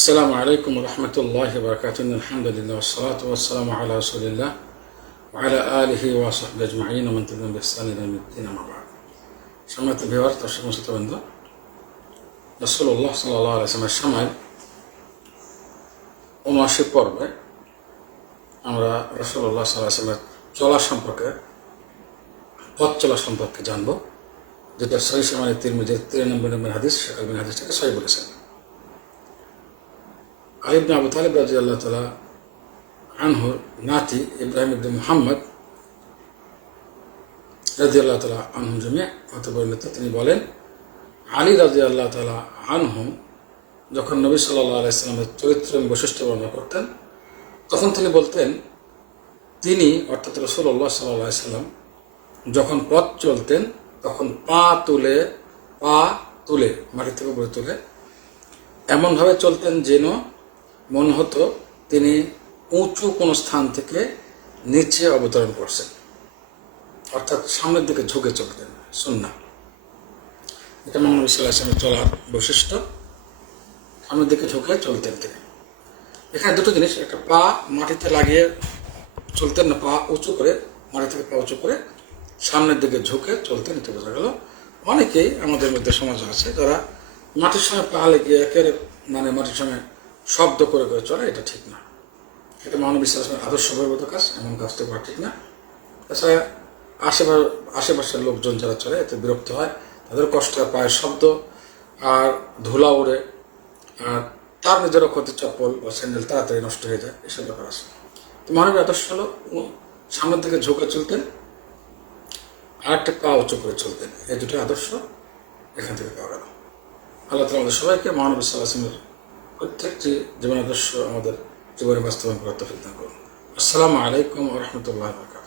السلام عليكم ورحمة الله وبركاته إن الحمد لله والصلاة والسلام على رسول الله وعلى آله وصحبه أجمعين ومن تبعهم بإحسان إلى يوم الدين أما بعد সম্মানিত ভিওয়ার দর্শক শ্রোতাবৃন্দ রসুল্লাহ সাল্লাহ আলাইসলামের সময় উনআশি পর্বে আমরা রসুল্লাহ সাল্লাহ সাল্লামের চলা সম্পর্কে পথ চলা সম্পর্কে জানব যেটা সহি সময় তিরমিজের তিরানব্বই নম্বর হাদিস শেখাল বিন হাদিসটাকে সহি বলেছেন আলিবনে আবু তালিব রাজি আল্লাহ তালা আনহুর নাতি ইব্রাহিম ইবনে মুহাম্মদ রাজি আল্লাহ তালা আনহু জমিয়া হতে পরিণত তিনি বলেন, আলী রাজি আল্লাহ তালা আনহুম যখন নবী সাল্লাহ আলাইস্লামের চরিত্র এবং বৈশিষ্ট্য বর্ণনা করতেন, তখন তিনি বলতেন, তিনি অর্থাৎ রসুল্লাহ সাল্লাহ সাল্লাম যখন পথ চলতেন, তখন পা তুলে পা তুলে, মাটি থেকে উপরে তুলে এমনভাবে চলতেন যেন মনে হতো তিনি উঁচু কোনো স্থান থেকে নিচে অবতরণ করছেন। অর্থাৎ সামনের দিকে ঝুঁকে চলতেন। সুন্না এটা মোহাম্মদ সাল্লাহ আসলামের চলার বৈশিষ্ট্য। সামনের দিকে ঝুঁকে চলতেন তিনি। এখানে দুটো জিনিস, একটা পা মাটিতে লাগিয়ে চলতেন না, পা উঁচু করে, মাটি থেকে পা উঁচু করে সামনের দিকে ঝুঁকে চলতেন, এটা বোঝা গেল। অনেকেই আমাদের মধ্যে সমাজ আছে যারা মাটির সঙ্গে পা লেগে একের মানে মাটির সঙ্গে শব্দ করে করে চলে, এটা ঠিক না। এটা মানব বিশ্বাসের আদর্শ বহির্ভূত কাজ, এমন কাজটা করা ঠিক না। তাছাড়া আশেপাশে, আশেপাশের লোকজন যারা চলে, এতে বিরক্ত হয়, তাদের কষ্ট হয়, পায়ের শব্দ, আর ধুলা ওড়ে, আর তার নিজেরও ক্ষতি, চপ্পল বা স্যান্ডেল তাড়াতাড়ি নষ্ট হয়ে যায়, এসব ব্যাপার আছে। তো মানবের আদর্শ হলো সামনের দিকে ঝুঁকে চলতেন আর একটা পা উঁচু করে চলতেন। এই দুটো আদর্শ, এখান থেকে পাওয়া গেল। আল্লাহ তালা আমাদের সবাইকে মহানবী সাল্লাহামের প্রত্যেকটি জীবন আদর্শ আমাদের জীবনে বাস্তবায়ন করার তফিক দান করুন আসসালামু আলাইকুম রহমতুল্লাহ বরকাত